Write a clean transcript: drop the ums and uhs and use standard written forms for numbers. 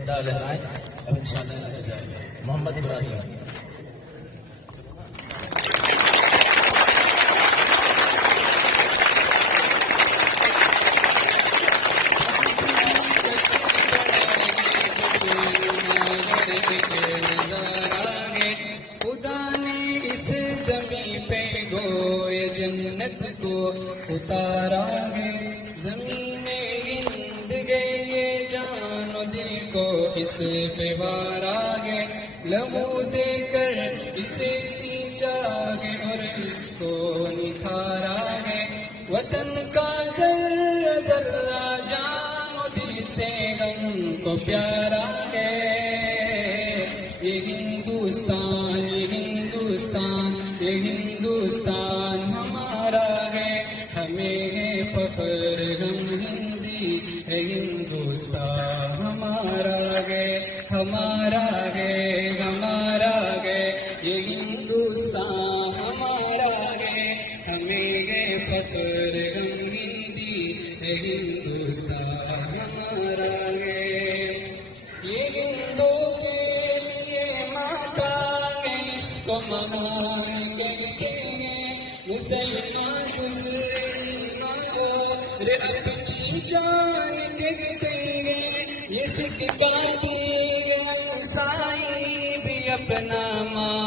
لہرائیں اب انشاءاللہ نظر جائے گا محمد ابراہیم خدا نے اس زمین پہ گوئے جنت کو اتارا ہے زمین ہند گئے یہ جان و دل کو اس پہ وارا ہے لہو دے کر اسے سینچا ہے اور اس کو نکھارا ہے وطن کا ذرہ ذرہ جان و دل سے غم کو پیارا ہے یہ ہندوستان یہ ہندوستان یہ ہندوستان ہمارا ہے ہمیں ہے فخر ہم ہندی ہے ہندوستان ہمارا ہے ہمارا ہے ہمارا ہے یہ ہندوستان ہمارا ہے ہمیں ہے فخر ہم ہندی ہے ہندوستان ہمارا ہے یہ ہندو منان کہتے ہیں مسلمان اور اپنی جان کہتے ہیں یہ سکھ کا عیسائی بھی اپنا ماں